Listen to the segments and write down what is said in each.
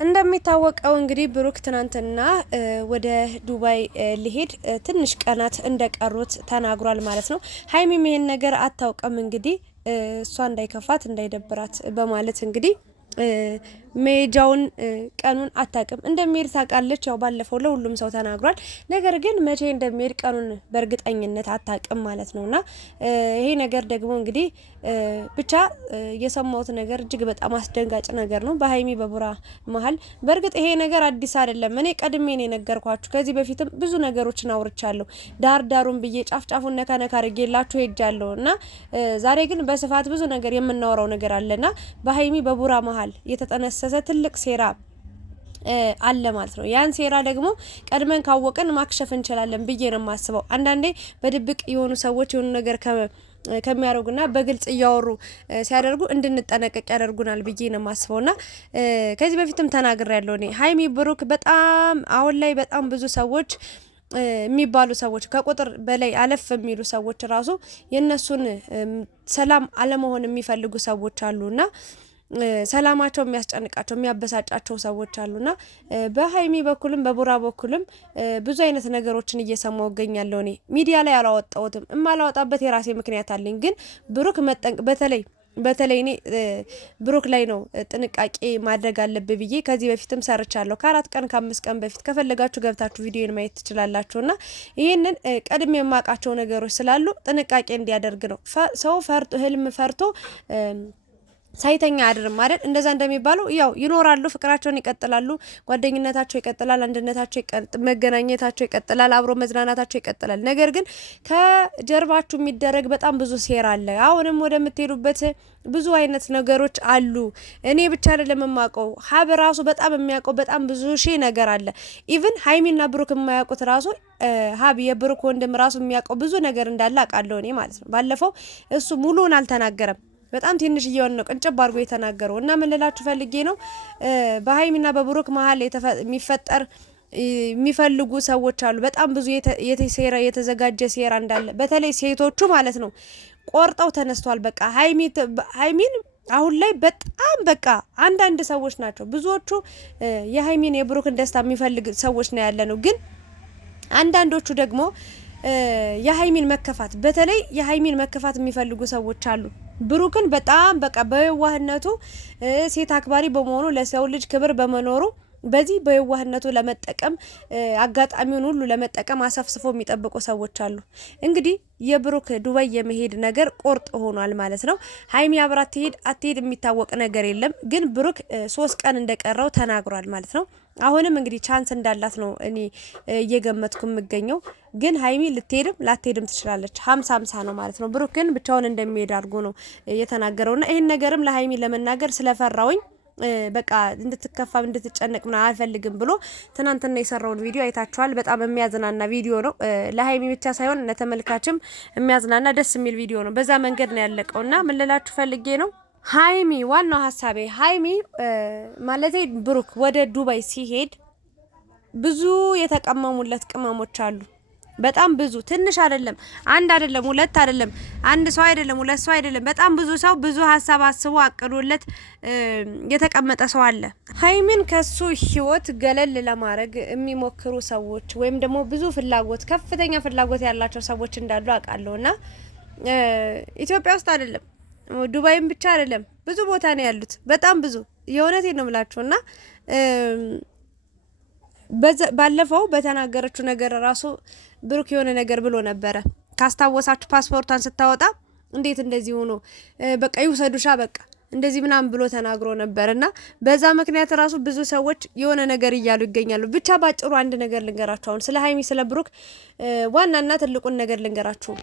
እንደሚታወቀው እንግዲህ ብሩክ ትናንትና ወደ ዱባይ ሊሄድ ትንሽ ቀናት እንደቀሩት ተናግሯል ማለት ነው። ሀይሚም ይሄን ነገር አታውቅም እንግዲህ እሷ እንዳይከፋት እንዳይደብራት በማለት እንግዲህ ሜጃውን ቀኑን አታውቅም። እንደሚሄድ ታውቃለች፣ ያው ባለፈው ለሁሉም ሰው ተናግሯል። ነገር ግን መቼ እንደሚሄድ ቀኑን በእርግጠኝነት አታውቅም ማለት ነውና ይሄ ነገር ደግሞ እንግዲህ ብቻ የሰማሁት ነገር እጅግ በጣም አስደንጋጭ ነገር ነው በሀይሚ በቡራ መሀል። በእርግጥ ይሄ ነገር አዲስ አይደለም። እኔ ቀድሜ ነው የነገርኳችሁ። ከዚህ በፊትም ብዙ ነገሮችን አውርቻለሁ። ዳር ዳሩን ብዬ ጫፍ ጫፉን ነካ ነካ አድርጌላችሁ ሄጃለሁ እና ዛሬ ግን በስፋት ብዙ ነገር የምናወራው ነገር አለና በሀይሚ በቡራ መሀል የተጠነሰሰ ትልቅ ሴራ አለ ማለት ነው። ያን ሴራ ደግሞ ቀድመን ካወቀን ማክሸፍ እንችላለን ብዬ ነው የማስበው። አንዳንዴ በድብቅ የሆኑ ሰዎች የሆኑ ነገር ከሚያደርጉና በግልጽ እያወሩ ሲያደርጉ እንድንጠነቀቅ ያደርጉናል ብዬ ነው የማስበውና ከዚህ በፊትም ተናግሬያለሁ። እኔ ሀይሚ ብሩክ በጣም አሁን ላይ በጣም ብዙ ሰዎች የሚባሉ ሰዎች ከቁጥር በላይ አለፍ የሚሉ ሰዎች ራሱ የነሱን ሰላም አለመሆን የሚፈልጉ ሰዎች አሉና ሰላማቸው የሚያስጨንቃቸው የሚያበሳጫቸው ሰዎች አሉና በሀይሚ በኩልም በቡራ በኩልም ብዙ አይነት ነገሮችን እየሰማው እገኛለሁ። እኔ ሚዲያ ላይ አላወጣሁትም። እማላወጣበት የራሴ ምክንያት አለኝ። ግን ብሩክ በተለይ እኔ ብሩክ ላይ ነው ጥንቃቄ ማድረግ አለብኝ ብዬ ከዚህ በፊትም ሰርቻለሁ። ከ4 ቀን ከ5 ቀን በፊት ከፈለጋችሁ ገብታችሁ ቪዲዮን ማየት ትችላላችሁና ይሄንን ቀድሜ የማውቃቸው ነገሮች ስላሉ ጥንቃቄ እንዲያደርግ ነው። ሰው ህልም ፈርቶ ሳይተኛ አድርም ማለት እንደዛ እንደሚባለው ያው ይኖራሉ፣ ፍቅራቸውን ይቀጥላሉ፣ ጓደኝነታቸው ይቀጥላል፣ አንድነታቸው መገናኘታቸው ይቀጥላል፣ አብሮ መዝናናታቸው ይቀጥላል። ነገር ግን ከጀርባችሁ የሚደረግ በጣም ብዙ ሴራ አለ። አሁንም ወደምትሄዱበት ብዙ አይነት ነገሮች አሉ። እኔ ብቻ አይደለም የማውቀው፣ ሀብ ራሱ በጣም የሚያውቀው በጣም ብዙ ሺህ ነገር አለ። ኢቭን ሀይሚና ብሩክ የማያውቁት ራሱ ሀብ የብሩክ ወንድም ራሱ የሚያውቀው ብዙ ነገር እንዳለ አውቃለሁ እኔ ማለት ነው። ባለፈው እሱ ሙሉውን አልተናገረም። በጣም ትንሽ እየሆነ ነው ቅንጭብ አድርጎ የተናገረው እና ምን ልላችሁ ፈልጌ ነው በሀይሚና በብሩክ መሀል የሚፈጠር የሚፈልጉ ሰዎች አሉ። በጣም ብዙ የተዘጋጀ ሴራ እንዳለ በተለይ ሴቶቹ ማለት ነው ቆርጠው ተነስተዋል። በቃ ሀይሚን አሁን ላይ በጣም በቃ አንዳንድ ሰዎች ናቸው። ብዙዎቹ የሀይሚን የብሩክን ደስታ የሚፈልግ ሰዎች ነው ያለ ነው። ግን አንዳንዶቹ ደግሞ የሀይሚን መከፋት በተለይ የሀይሚን መከፋት የሚፈልጉ ሰዎች አሉ። ብሩክን በጣም በቃ በየዋህነቱ ሴት አክባሪ በመሆኑ ለሰው ልጅ ክብር በመኖሩ በዚህ በየዋህነቱ ለመጠቀም አጋጣሚውን ሁሉ ለመጠቀም አሰፍስፎ የሚጠብቁ ሰዎች አሉ። እንግዲህ የብሩክ ዱባይ የመሄድ ነገር ቆርጥ ሆኗል ማለት ነው። ሀይሚ አብራት አትሄድ የሚታወቅ ነገር የለም። ግን ብሩክ 3 ቀን እንደቀረው ተናግሯል ማለት ነው። አሁንም እንግዲህ ቻንስ እንዳላት ነው እኔ እየገመትኩ የምገኘው። ግን ሀይሚ ልትሄድም ላትሄድም ትችላለች። 50-50 ነው ማለት ነው። ብሩክ ግን ብቻውን እንደሚሄድ አድርጎ ነው የተናገረውና ይሄን ነገርም ለሀይሚ ለመናገር ስለፈራውኝ በቃ እንድትከፋ እንድትጨነቅ ምናምን አልፈልግም ብሎ ትናንትና የሰራውን ቪዲዮ አይታችኋል። በጣም የሚያዝናና ቪዲዮ ነው። ለሀይሚ ብቻ ሳይሆን ለተመልካችም የሚያዝናና ደስ የሚል ቪዲዮ ነው። በዛ መንገድ ነው ያለቀውና ምን ልላችሁ ፈልጌ ነው ሀይሚ ዋናው ሀሳቤ ሀይሚ ማለቴ ብሩክ ወደ ዱባይ ሲሄድ ብዙ የተቀመሙለት ቅመሞች አሉ። በጣም ብዙ ትንሽ አይደለም፣ አንድ አይደለም፣ ሁለት አይደለም፣ አንድ ሰው አይደለም፣ ሁለት ሰው አይደለም፣ በጣም ብዙ ሰው ብዙ ሀሳብ አስቦ አቅዶለት የተቀመጠ ሰው አለ። ሀይሚን ከሱ ህይወት ገለል ለማድረግ የሚሞክሩ ሰዎች ወይም ደግሞ ብዙ ፍላጎት ከፍተኛ ፍላጎት ያላቸው ሰዎች እንዳሉ አውቃለሁና ኢትዮጵያ ውስጥ አይደለም ዱባይም ብቻ አይደለም ብዙ ቦታ ነው ያሉት። በጣም ብዙ የእውነቴን ነው የምላችሁና ባለፈው በተናገረችው ነገር ራሱ ብሩክ የሆነ ነገር ብሎ ነበረ። ካስታወሳችሁ ፓስፖርቷን ስታወጣ እንዴት እንደዚህ ሆኖ በቃ ይውሰዱሻ በቃ እንደዚህ ምናምን ብሎ ተናግሮ ነበርና በዛ ምክንያት ራሱ ብዙ ሰዎች የሆነ ነገር እያሉ ይገኛሉ። ብቻ ባጭሩ አንድ ነገር ልንገራችሁ። አሁን ስለ ሀይሚ ስለ ብሩክ ዋናና ትልቁን ነገር ልንገራችሁ።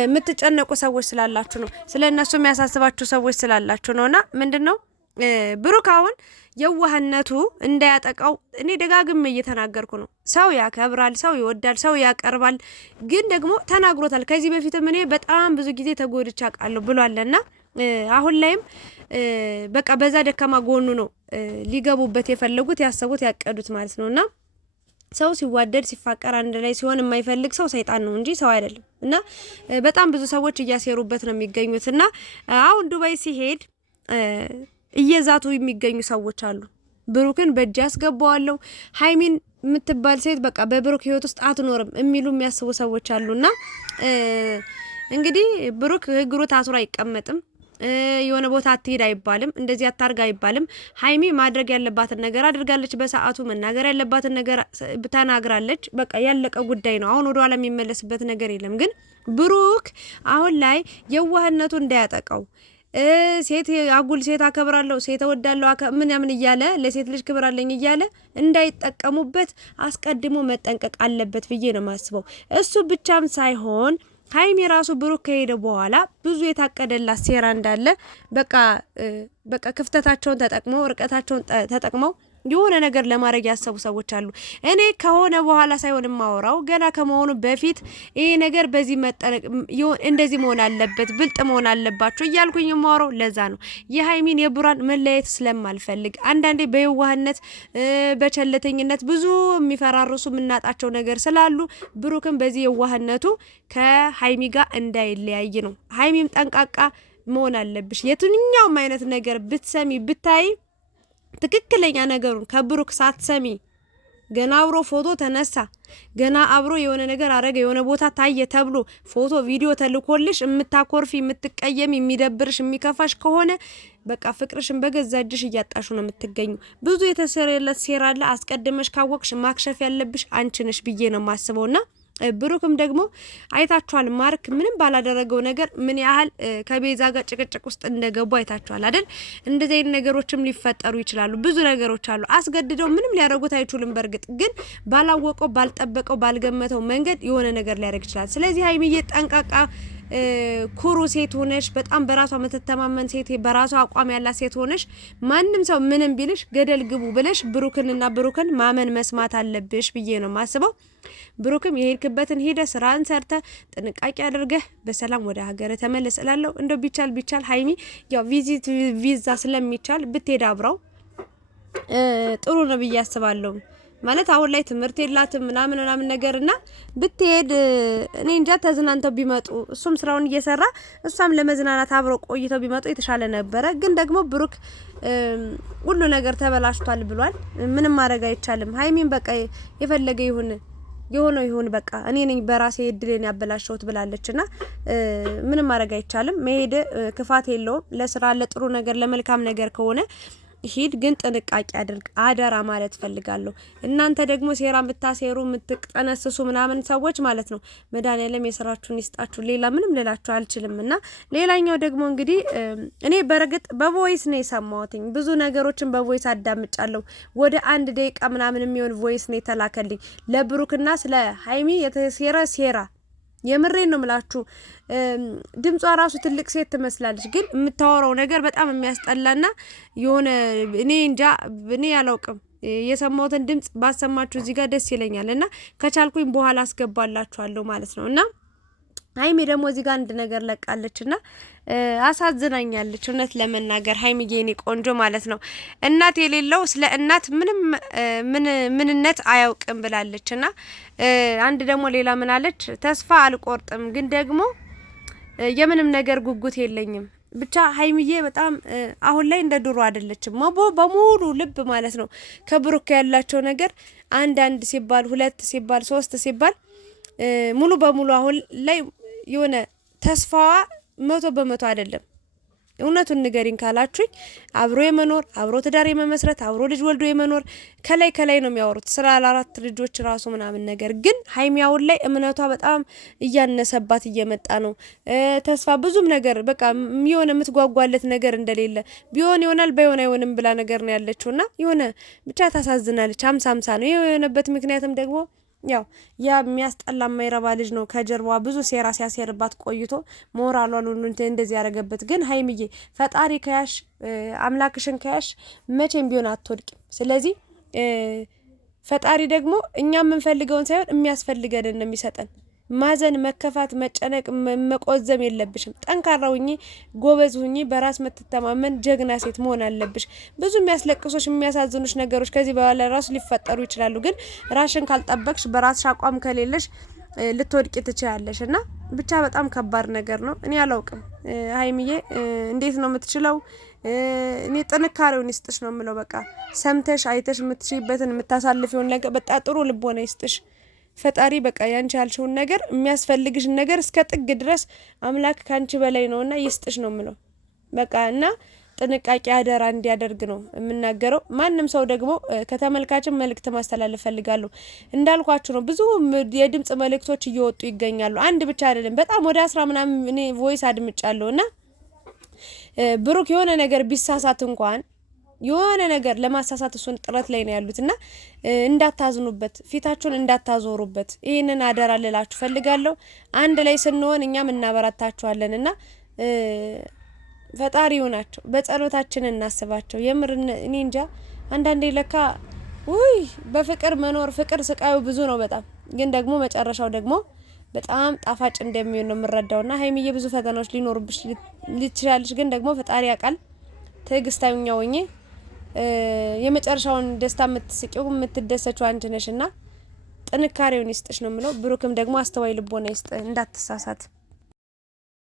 የምትጨነቁ ሰዎች ስላላችሁ ነው። ስለ እነሱ የሚያሳስባችሁ ሰዎች ስላላችሁ ነውና ምንድነው ብሩክ አሁን የዋህነቱ እንዳያጠቃው እኔ ደጋግሜ እየተናገርኩ ነው። ሰው ያከብራል፣ ሰው ይወዳል፣ ሰው ያቀርባል። ግን ደግሞ ተናግሮታል። ከዚህ በፊትም እኔ በጣም ብዙ ጊዜ ተጎድቻ ቃለሁ ብሏልና አሁን ላይም በቃ በዛ ደካማ ጎኑ ነው ሊገቡበት የፈለጉት ያሰቡት ያቀዱት ማለት ነውና ሰው ሲዋደድ ሲፋቀር አንድ ላይ ሲሆን የማይፈልግ ሰው ሰይጣን ነው እንጂ ሰው አይደለም። እና በጣም ብዙ ሰዎች እያሴሩበት ነው የሚገኙትና አሁን ዱባይ ሲሄድ እየዛቱ የሚገኙ ሰዎች አሉ። ብሩክን በእጅ ያስገባዋለሁ፣ ሀይሚን የምትባል ሴት በቃ በብሩክ ህይወት ውስጥ አትኖርም የሚሉ የሚያስቡ ሰዎች አሉና እንግዲህ ብሩክ እግሩ ታስሮ አይቀመጥም። የሆነ ቦታ አትሄድ አይባልም፣ እንደዚህ አታርጋ አይባልም። ሀይሚ ማድረግ ያለባትን ነገር አድርጋለች፣ በሰዓቱ መናገር ያለባትን ነገር ተናግራለች። በቃ ያለቀ ጉዳይ ነው። አሁን ወደ ኋላ የሚመለስበት ነገር የለም። ግን ብሩክ አሁን ላይ የዋህነቱ እንዳያጠቃው ሴት አጉል ሴት አከብራለሁ ሴት እወዳለሁ ምን እያለ ለሴት ልጅ ክብር አለኝ እያለ እንዳይጠቀሙበት አስቀድሞ መጠንቀቅ አለበት ብዬ ነው የማስበው። እሱ ብቻም ሳይሆን ሀይሚ ራሱ ብሩክ ከሄደ በኋላ ብዙ የታቀደላት ሴራ እንዳለ በቃ ክፍተታቸውን ተጠቅመው ርቀታቸውን ተጠቅመው የሆነ ነገር ለማድረግ ያሰቡ ሰዎች አሉ። እኔ ከሆነ በኋላ ሳይሆን ማወራው ገና ከመሆኑ በፊት ይሄ ነገር በዚህ መጠነቅ እንደዚህ መሆን አለበት፣ ብልጥ መሆን አለባቸው እያልኩኝ ማወራው ለዛ ነው። የሀይሚን የቡራን መለየት ስለማልፈልግ አንዳንዴ በየዋህነት በቸለተኝነት ብዙ የሚፈራርሱ የምናጣቸው ነገር ስላሉ ብሩክን በዚህ የዋህነቱ ከሀይሚ ጋር እንዳይለያይ ነው። ሀይሚም ጠንቃቃ መሆን አለብሽ። የትኛውም አይነት ነገር ብትሰሚ ብታይ ትክክለኛ ነገሩን ከብሩክ ሳትሰሚ ገና አብሮ ፎቶ ተነሳ፣ ገና አብሮ የሆነ ነገር አረገ፣ የሆነ ቦታ ታየ ተብሎ ፎቶ ቪዲዮ ተልኮልሽ የምታኮርፊ የምትቀየም የሚደብርሽ የሚከፋሽ ከሆነ በቃ ፍቅርሽን በገዛ እጅሽ እያጣሹ ነው የምትገኙ። ብዙ የተሰረለት ሴራ አለ። አስቀድመሽ ካወቅሽ ማክሸፍ ያለብሽ አንቺ ነሽ ብዬ ነው የማስበውና ብሩክም ደግሞ አይታችኋል። ማርክ ምንም ባላደረገው ነገር ምን ያህል ከቤዛ ጋር ጭቅጭቅ ውስጥ እንደገቡ አይታችኋል አይደል? እንደዚህ አይነት ነገሮችም ሊፈጠሩ ይችላሉ። ብዙ ነገሮች አሉ። አስገድደው ምንም ሊያደርጉት አይችሉም። በእርግጥ ግን ባላወቀው፣ ባልጠበቀው፣ ባልገመተው መንገድ የሆነ ነገር ሊያደርግ ይችላል። ስለዚህ ሀይሚዬ ጠንቃቃ ኩሩ ሴት ሆነሽ በጣም በራሷ የምትተማመን ሴት በራሷ አቋም ያላት ሴት ሆነሽ ማንም ሰው ምንም ቢልሽ ገደል ግቡ ብለሽ ብሩክን ማመን መስማት አለብሽ ብዬ ነው ማስበው። ብሩክም የሄድክበትን ሄደ ስራን ሰርተ ጥንቃቄ አድርገህ በሰላም ወደ ሀገር ተመለስ እላለሁ። እንደው ቢቻል ሀይሚ ያው ቪዚት ቪዛ ስለሚቻል ብትሄድ አብራው ጥሩ ነው ብዬ አስባለሁ። ማለት አሁን ላይ ትምህርት የላትም ምናምን ነገርና ብትሄድ እኔ እንጃ ተዝናንተው ቢመጡ እሱም ስራውን እየሰራ እሷም ለመዝናናት አብረው ቆይተው ቢመጡ የተሻለ ነበረ። ግን ደግሞ ብሩክ ሁሉ ነገር ተበላሽቷል ብሏል። ምንም ማድረግ አይቻልም። ሀይሚን በቃ የፈለገ ይሁን በቃ እኔ ነኝ በራሴ እድሌን ያበላሽሁት ብላለችና ምንም ማድረግ አይቻልም። መሄድ ክፋት የለውም። ለስራ ለጥሩ ነገር ለመልካም ነገር ከሆነ ሂድ፣ ግን ጥንቃቄ አድርግ አደራ ማለት ፈልጋለሁ። እናንተ ደግሞ ሴራ የምታሴሩ የምትጠነስሱ ምናምን ሰዎች ማለት ነው መድኃኒዓለም የስራችሁን ይስጣችሁ። ሌላ ምንም ልላችሁ አልችልምና ሌላኛው ደግሞ እንግዲህ እኔ በርግጥ በቮይስ ነው የሰማሁትኝ። ብዙ ነገሮችን በቮይስ አዳምጫለሁ። ወደ 1 ደቂቃ ምናምን የሚሆን ቮይስ ነው የተላከልኝ ለብሩክና ስለ ሀይሚ የተሴረ ሴራ። የምሬን ነው ምላችሁ። ድምጿ ራሱ ትልቅ ሴት ትመስላለች፣ ግን የምታወራው ነገር በጣም የሚያስጠላና የሆነ እኔ እንጃ እኔ ያላውቅም። የሰማሁትን ድምጽ ባሰማችሁ እዚህ ጋር ደስ ይለኛል እና ከቻልኩኝ በኋላ አስገባላችኋለሁ ማለት ነው። እና ሀይሚ ደግሞ እዚህ ጋር አንድ ነገር ለቃለችና አሳዝናኛለች። እውነት ለመናገር ሀይሚዬ የኔ ቆንጆ ማለት ነው እናት የሌለው ስለ እናት ምንነት አያውቅም ብላለችና አንድ ደግሞ ሌላ ምን አለች? ተስፋ አልቆርጥም ግን ደግሞ የምንም ነገር ጉጉት የለኝም። ብቻ ሀይሚዬ በጣም አሁን ላይ እንደ ድሮ አይደለችም። በሙሉ ልብ ማለት ነው ከብሩክ ያላቸው ነገር አንድ ሲባል 2 ሲባል 3 ሲባል ሙሉ በሙሉ አሁን ላይ የሆነ ተስፋዋ 100% አይደለም። እውነቱን ንገሪን ካላችሁኝ አብሮ የመኖር አብሮ ትዳር የመመስረት አብሮ ልጅ ወልዶ የመኖር ከላይ ነው የሚያወሩት ስለ 4 ልጆች ራሱ ምናምን ነገር። ግን ሀይሚ አሁን ላይ እምነቷ በጣም እያነሰባት እየመጣ ነው። ተስፋ ብዙም ነገር በቃ የሆነ የምትጓጓለት ነገር እንደሌለ ቢሆን ይሆናል ባይሆን አይሆንም ብላ ነገር ነው ያለችውና የሆነ ብቻ ታሳዝናለች። 50-50 ነው የሆነበት። ምክንያቱም ደግሞ ያው ያ የሚያስጠላ የማይረባ ልጅ ነው ከጀርባዋ ብዙ ሴራ ሲያሴርባት ቆይቶ ሞራሏን ሁሉ እንደዚህ ያደረገበት። ግን ሀይሚዬ ፈጣሪ ከያሽ አምላክሽን ከያሽ መቼም ቢሆን አትወድቂም። ስለዚህ ፈጣሪ ደግሞ እኛ የምንፈልገውን ሳይሆን የሚያስፈልገንን ነው የሚሰጠን። ማዘን፣ መከፋት፣ መጨነቅ፣ መቆዘም የለብሽም። ጠንካራ ሁኚ፣ ጎበዝ ሁኚ፣ በራስ መተማመን ጀግና ሴት መሆን አለብሽ። ብዙ የሚያስለቅሶሽ የሚያሳዝኑሽ ነገሮች ከዚህ በኋላ ራሱ ሊፈጠሩ ይችላሉ። ግን ራስሽን ካልጠበቅሽ በራስሽ አቋም ከሌለሽ ልትወድቂ ትችያለሽ እና ብቻ በጣም ከባድ ነገር ነው። እኔ አላውቅም ሀይሚዬ እንዴት ነው የምትችለው? እኔ ጥንካሬውን ይስጥሽ ነው የምለው። በቃ ሰምተሽ አይተሽ የምትሽይበትን የምታሳልፊውን ነገር በጣም ጥሩ ልቦና ይስጥሽ ፈጣሪ። በቃ ያንቺ ያልሽውን ነገር የሚያስፈልግሽን ነገር እስከ ጥግ ድረስ አምላክ ካንቺ በላይ ነውና ይስጥሽ ነው የምለው። በቃ እና ጥንቃቄ አደራ እንዲያደርግ ነው የምናገረው። ማንም ሰው ደግሞ ከተመልካችን መልእክት ማስተላለፍ ፈልጋለሁ። እንዳልኳችሁ ነው ብዙ የድምጽ መልእክቶች እየወጡ ይገኛሉ። አንድ ብቻ አይደለም፣ በጣም ወደ 10 ምናምን እኔ ቮይስ አድምጫለሁና ብሩክ የሆነ ነገር ቢሳሳት እንኳን የሆነ ነገር ለማሳሳት እሱን ጥረት ላይ ነው ያሉትና እንዳታዝኑበት፣ ፊታችሁን እንዳታዞሩበት ይሄንን አደራ ልላችሁ ፈልጋለሁ። አንድ ላይ ስንሆን እኛም እናበረታችኋለንና ፈጣሪው ናቸው። በጸሎታችን እናስባቸው። የምር እኔ እንጃ አንዳንዴ ለካ ውይ በፍቅር መኖር ፍቅር ስቃዩ ብዙ ነው በጣም ግን ደግሞ መጨረሻው ደግሞ በጣም ጣፋጭ እንደሚሆን ነው የምረዳውና ሀይሚዬ ብዙ ፈተናዎች ሊኖርብሽ ልትችላለሽ፣ ግን ደግሞ ፈጣሪ ያውቃል። ትዕግስተኛ ሆኜ የመጨረሻውን ደስታ የምትስቂው የምትደሰችው አንቺ ነሽና ጥንካሬውን ይስጥሽ ነው የምለው። ብሩክም ደግሞ አስተዋይ ልቦና ይስጥ እንዳትሳሳት።